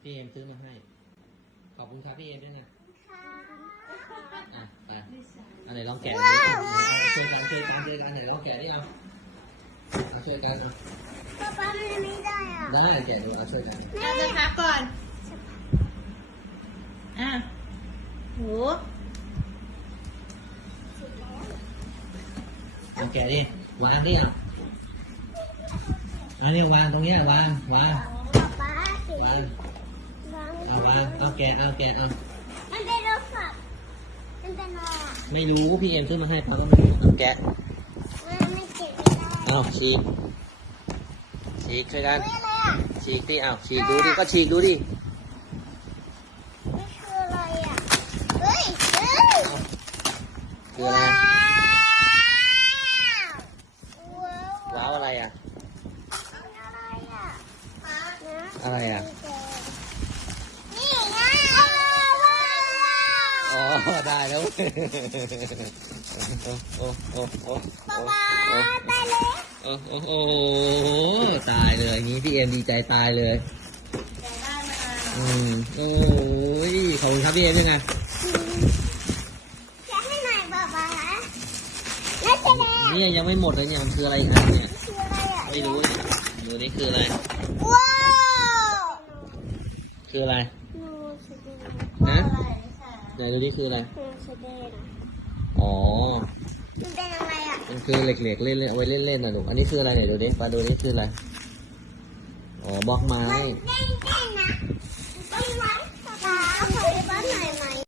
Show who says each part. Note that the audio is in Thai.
Speaker 1: พี่เอ็มซื้อมาให้ขอบคุณครับพี่เอ็มด้วยนะไปอันไหนลองแกะดิช่วยกันไหนลองแกะดิเอาช่วยกันเอา
Speaker 2: ป๊ามันไม่ได้อ่ะ
Speaker 1: ได้แกะดูเอาช่วยกัน
Speaker 3: เราจะพักก่อนโห
Speaker 1: ลองแกะดิวางดิเอาอันนี้วางตรงนี้วาง
Speaker 2: ป๊า
Speaker 1: วางเอาแกะเอา
Speaker 2: มันเป็นรถฝักมันเป็นอะไรอ่ะ
Speaker 1: ไม่รู้พี่เอ็มซื้อมาให้ป้าก็ไม่รู้เอาแกะ
Speaker 2: ไม่เจ็บไม่ได้
Speaker 1: เอาฉีกช่วยกัน
Speaker 2: อะไรอ่ะ
Speaker 1: ฉีกดิเอาฉีกดูดิก็ฉีกดูดิ
Speaker 2: นี่คืออะไรอ่ะเฮ้ย
Speaker 1: คืออะไร
Speaker 2: ว้าว
Speaker 1: ว้าวอะไรอ่ะอะไรอ่ะ
Speaker 2: นี่ไง
Speaker 1: อ๋อได้แล้ว
Speaker 2: ป๊าไปเลย
Speaker 1: โอ้โหตายเลยอย่างนี้พี่เอ็มดีใจตายเลยโอ้ยขอบคุณครับพี่เอ็มยังไง
Speaker 2: จะให้หน่อยป๊าแล้วจะได้
Speaker 1: นี่ยังไม่หมดเลยเนี่ยมันคืออะไรครับเนี่ย
Speaker 2: คืออะไรอ่ะ
Speaker 1: ไม่รู้เนี่ยดูนี่คืออะไร
Speaker 2: ว้าว
Speaker 1: คืออะไร
Speaker 2: นูสเดน
Speaker 1: นะไหนดูนี่คืออะไร
Speaker 2: นูสเดน
Speaker 1: อ๋อ
Speaker 2: มันเป็นอะไรอ่ะ
Speaker 1: มันคือเหล็กๆเล่นๆเอาไว้เล่นๆนะลูกอันนี้คืออะไรเนี่ยดูดิมาดูนี่คืออะไรอ๋อบล็อกไม้
Speaker 2: เด้ง